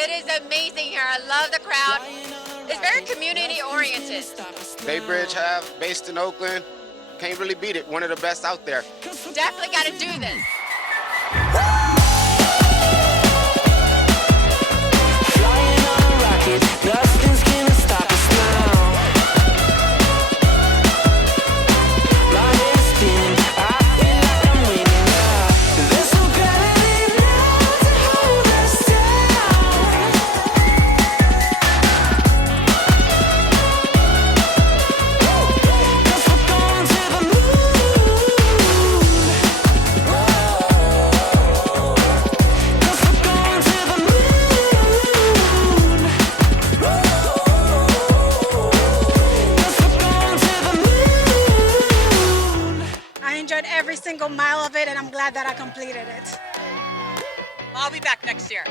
It is amazing here. I love the crowd. It's very community oriented. Bay Bridge have, based in Oakland, can't really beat it. One of the best out there. Definitely got to do this. Flying on a rocket, nothing's gonna stop us now. My head's spinning, I feel like I'm winning now. There's no gravity now to hold us down. 'Cause we're going to the moon. 'Cause we're going to the moon. 'Cause we're going to the moon. I enjoyed every single mile of it, and I'm glad that I completed it. I'll be back next year.